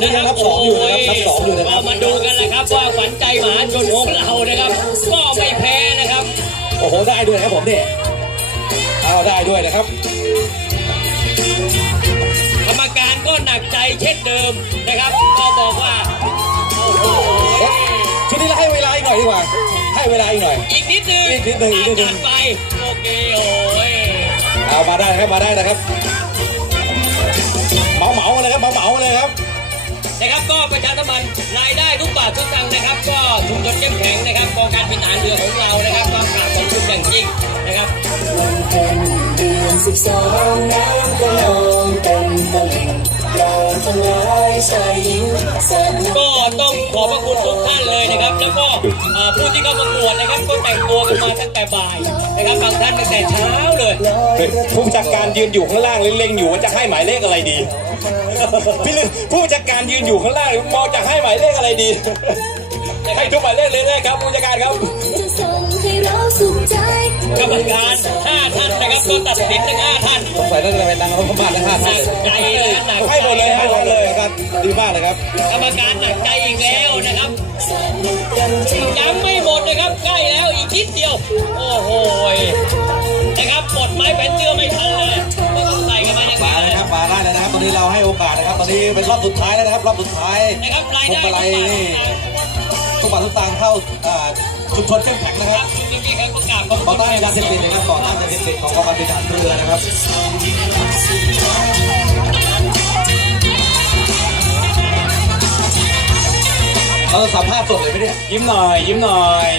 นี่ยังนับสองอยู่นะครับนับสองอยู่นะครับก็มาดูกันเลยครับว่าฝันใจมหาชนของเรานะครับก็ไม่แพ้นะครับโอ้โหได้ด้วยนะครับผมเนี่ยเอาได้ด้วยนะครับ กรรมการก็หนักใจเช่นเดิมนะครับ ก็บอกว่าโอ้โหชุดนี้เราให้เวลาอีกหน่อยดีกว่า ให้เวลาอีกหน่อย อีกนิดนึงอีกนิดนึงอีกนิดนึงตามกันไปโอเคโอ้ยเอามาได้นะครับมาได้นะครับ ประชาสัมพันธ์รายได้ทุกบาททุกสตังค์นะครับ ก็ชุมชนเข้มแข็งนะครับกองการบินทหารเรือของเรานะครับก็กราบขอบคุณอย่างยิ่งนะครับวันเพ็ญเดือนสิบสองน้ำก็นองเต็มตลิ่งเราทั้งหลายชายหญิงแสนก็ต้องขอบพระคุณทุกท่านเลยนะครับ แล้วก็เอ่อผู้ที่เข้าประกวดนะครับก็แต่งตัวกันมาตั้งแต่บ่ายนะครับบางท่าน ตั้งแต่เช้าเลยผู้จัดการยืนอยู่ข้างล่างเล็งๆอยู่ว่าจะให้หมายเลขอะไรดีพี่ลึกผู้จัดการยืนอยู่ข้างล่างมองจะให้หมายเลขอะไรดีให้ทุกหมายเลขเลยนะครับผู้จัดการครับจะส่งให้เราสุขใจกรรมการห้าท่านนะครับก็ตัดสินทั้งห้าท่านสงสัยน่าจะเป็นนางรพมาศนะฮะหนักใจเลยหนักให้หมดเลยให้หมดเลยครับดีมากเลยครับ กรรมการหนักใจอีกแล้วนะครับแสนนึกกันจริงยังไม่หมดนะครับใกล้แล้วอีกนิดเดียว โอ้โห แผ่นเสื้อไม่ทันเลยก็ต้องใส่กันมาอย่างมานี้เลยครับมาได้เลยนะครับตอนนี้เราให้โอกาสนะครับ ตอนนี้เป็นรอบสุดท้ายแล้วนะครับรอบสุดท้ายนะครับรายพวงได้มาลัยนี่ทุกบาททุกสตางค์เข้าอ่าชุมชนเข้มแข็งนะคครัรับบคุณมีการประกาศขอบต่อคุณต้านยาเสพติดนะครับต่อต้านยาเสพติดของกองการบินทหารเรือนะครับเราจะสัมภาษณ์สดเลยไหมเนี่ยยิ้มหน่อย ยิ้มหน่อย